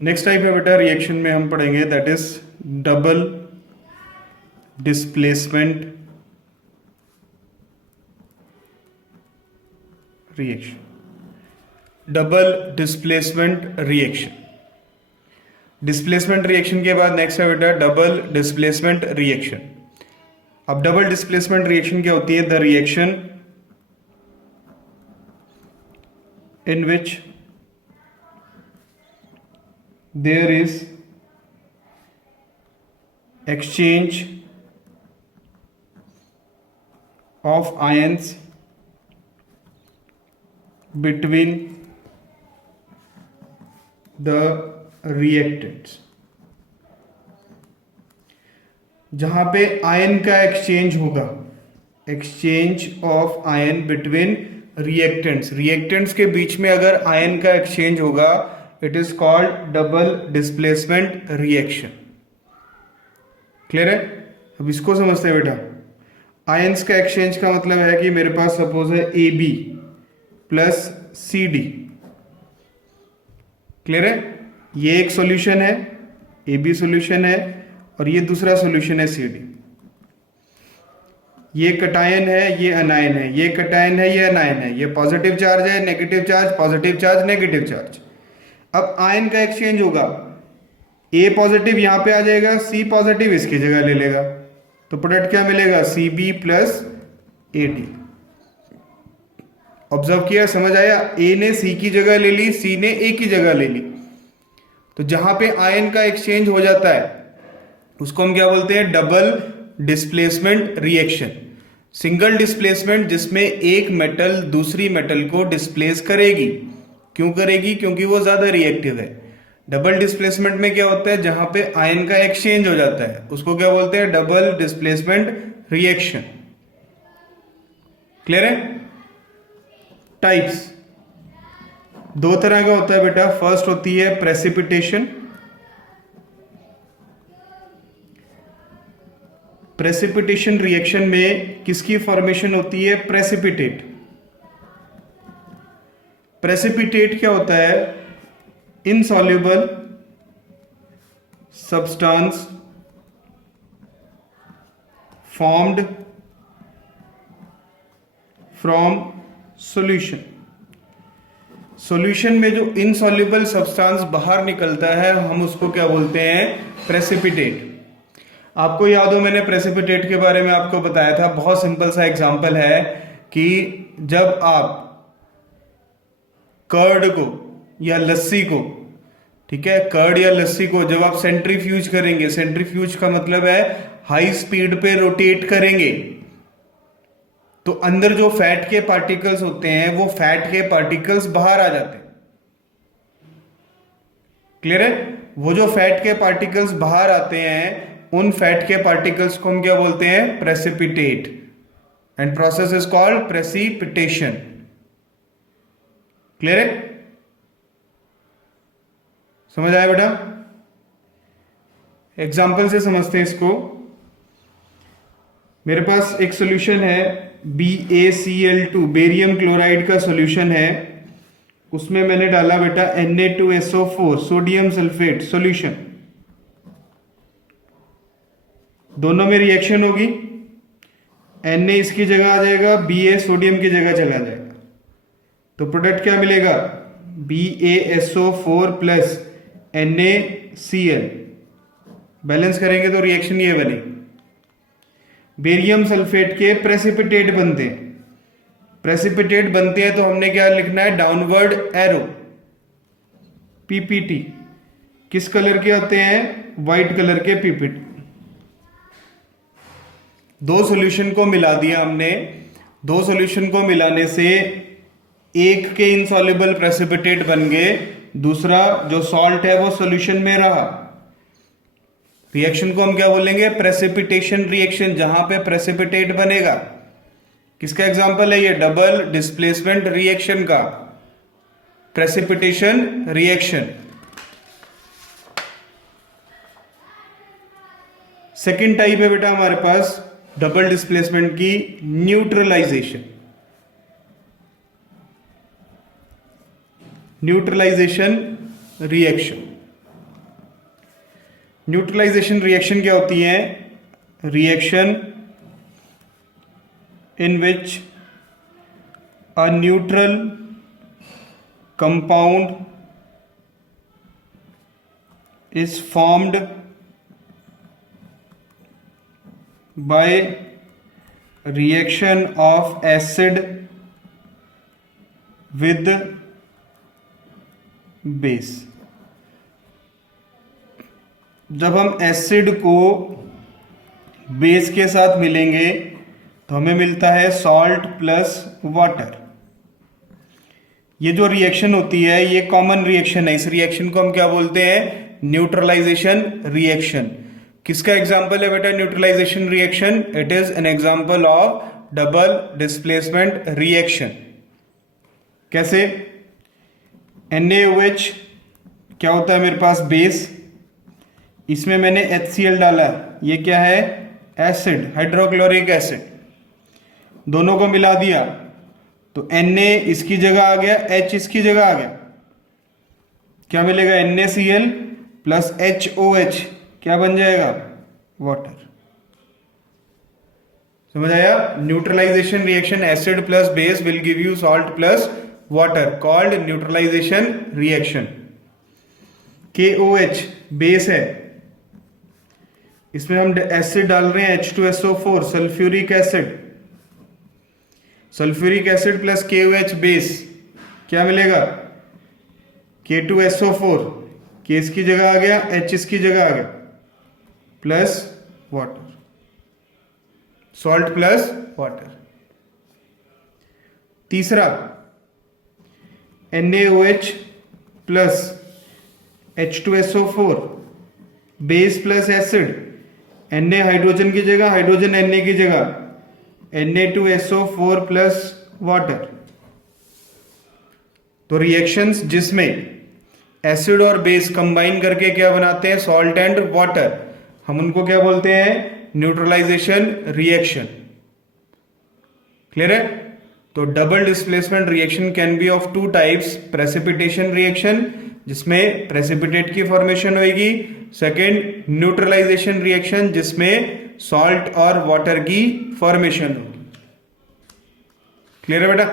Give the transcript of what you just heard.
Next type है बेटा reaction में हम पढ़ेंगे, that is double displacement reaction. Double displacement reaction, displacement reaction के बाद नेक्स्ट है बेटा डबल डिस्प्लेसमेंट रिएक्शन। अब डबल डिस्प्लेसमेंट रिएक्शन क्या होती है? The reaction in which there is exchange of ions between the reactants। जहां पे आयन का एक्सचेंज होगा, exchange of ion between reactants, reactants के बीच में अगर आयन का एक्सचेंज होगा, it is called double displacement reaction. Clear है? अब इसको समझते हैं बेटा। आयंस का एक्सचेंज का मतलब है कि मेरे पास सपोज है A B plus C D. Clear है? ये एक सॉल्यूशन है, ए बी सॉल्यूशन है, और ये दूसरा सॉल्यूशन है सी डी। ये कटायन है, ये अनायन है, ये कटायन है, ये अनायन है, ये पॉजिटिव चार्ज है, negative charge, positive charge, negative charge. अब आयन का एक्सचेंज होगा, ए पॉजिटिव यहां पे आ जाएगा, सी पॉजिटिव इसकी जगह ले लेगा, तो प्रोडक्ट क्या मिलेगा? C B plus A D. Observe किया? समझ आया? ए ने सी की जगह ले ली, सी ने ए की जगह ले ली। तो जहां पे आयन का एक्सचेंज हो जाता है उसको हम क्या बोलते हैं? Double displacement reaction. Single displacement जिसमें एक मेटल दूसरी मेटल को डिस्प्लेस करेगी। क्यों करेगी? क्योंकि वो ज्यादा रिएक्टिव है। डबल डिस्प्लेसमेंट में क्या होता है? जहां पे आयन का एक्सचेंज हो जाता है उसको क्या बोलते हैं? Double displacement reaction. क्लियर है? टाइप्स दो तरह का होता है बेटा। फर्स्ट होती है प्रेसिपिटेशन। प्रेसिपिटेशन रिएक्शन में किसकी फॉर्मेशन होती है? प्रेसिपिटेट। प्रेसिपिटेट क्या होता है? Insoluble substance formed from solution. Solution में जो इनसॉल्युबल सब्सटेंस बाहर निकलता है हम उसको क्या बोलते हैं? प्रेसिपिटेट। आपको याद हो मैंने प्रेसिपिटेट के बारे में आपको बताया था, बहुत सिंपल सा एग्जांपल है कि जब आप कर्ड को या लस्सी को, ठीक है, कर्ड या लस्सी को जब आप सेंट्रीफ्यूज करेंगे, सेंट्रीफ्यूज का मतलब है हाई स्पीड पे रोटेट करेंगे, तो अंदर जो फैट के पार्टिकल्स होते हैं वो फैट के पार्टिकल्स बाहर आ जाते हैं। क्लियर है? वो जो फैट के पार्टिकल्स बाहर आते हैं उन फैट के पार्टिकल्स को हम क्या बोलते हैं? Precipitate. And process is called precipitation. Clear है? समझ आया बेटा? एग्जाम्पल से समझते हैं इसको। मेरे पास एक सॉल्यूशन है BaCl2, बेरियम क्लोराइड का सॉल्यूशन है। उसमें मैंने डाला बेटा Na2SO4, सोडियम सल्फेट सॉल्यूशन। दोनों में रिएक्शन होगी, Na इसकी जगह आ जाएगा, Ba सोडियम की जगह चला जाएगा, तो प्रोडक्ट क्या मिलेगा? BaSO4 plus NaCl। बैलेंस करेंगे तो रिएक्शन ये बनी। बेरियम सल्फेट के प्रेसिपिटेट बनते हैं। प्रेसिपिटेट बनते हैं तो हमने क्या लिखना है? Downward arrow, PPT। किस कलर के होते हैं? व्हाइट कलर के PPT। दो सॉल्यूशन को मिला दिया हमने। दो सॉल्यूशन को मिलाने से एक के इनसॉल्युबल प्रेसिपिटेट बन गए, दूसरा जो सॉल्ट है वो सॉल्यूशन में रहा। रिएक्शन को हम क्या बोलेंगे? प्रेसिपिटेशन रिएक्शन, जहां पे प्रेसिपिटेट बनेगा। किसका एग्जांपल है ये? डबल डिस्प्लेसमेंट रिएक्शन का प्रेसिपिटेशन रिएक्शन। सेकेंड टाइप है बेटा हमारे पास डबल डिस्प्लेसमेंट की, neutralization. Neutralization reaction. Neutralization reaction क्या होती है? Reaction in which a neutral compound is formed by reaction of acid with base। जब हम एसिड को बेस के साथ मिलेंगे तो हमें मिलता है सॉल्ट प्लस वाटर। ये जो रिएक्शन होती है ये कॉमन रिएक्शन है। इस रिएक्शन को हम क्या बोलते हैं? Neutralisation reaction. किसका एग्जांपल है बेटा neutralization reaction? It is an example of double displacement reaction. कैसे? NaOH क्या होता है मेरे पास? बेस। इसमें मैंने HCl डाला, ये क्या है? Acid, hydrochloric acid. दोनों को मिला दिया तो Na इसकी जगह आ गया, H इसकी जगह आ गया। क्या मिलेगा? NaCl प्लस HOH क्या बन जाएगा? वाटर। समझ आया? Neutralization reaction acid plus base will give you salt plus water, called neutralization reaction. KOH base है, इसमें हम एसिड डाल रहे हैं H2SO4 sulphuric acid. Sulphuric acid plus KOH base क्या मिलेगा? K2SO4, K इसकी जगह आ गया, H इसकी जगह आ गया, plus water, salt plus water. तीसरा NaOH plus H2SO4 base plus acid. Na hydrogen की जगह, हाइड्रोजन Na की जगह, Na2SO4 प्लस वाटर। तो रिएक्शंस जिसमें एसिड और बेस कंबाइन करके क्या बनाते हैं? सॉल्ट एंड वाटर, हम उनको क्या बोलते हैं? Neutralisation reaction. क्लियर है? तो double displacement reaction can be of two types. Precipitation reaction जिसमें प्रेसिपिटेट की फॉर्मेशन होगी, सेकेंड न्यूट्रलाइजेशन रिएक्शन जिसमें सॉल्ट और वाटर की फॉर्मेशन होगी। क्लियर है बेटा?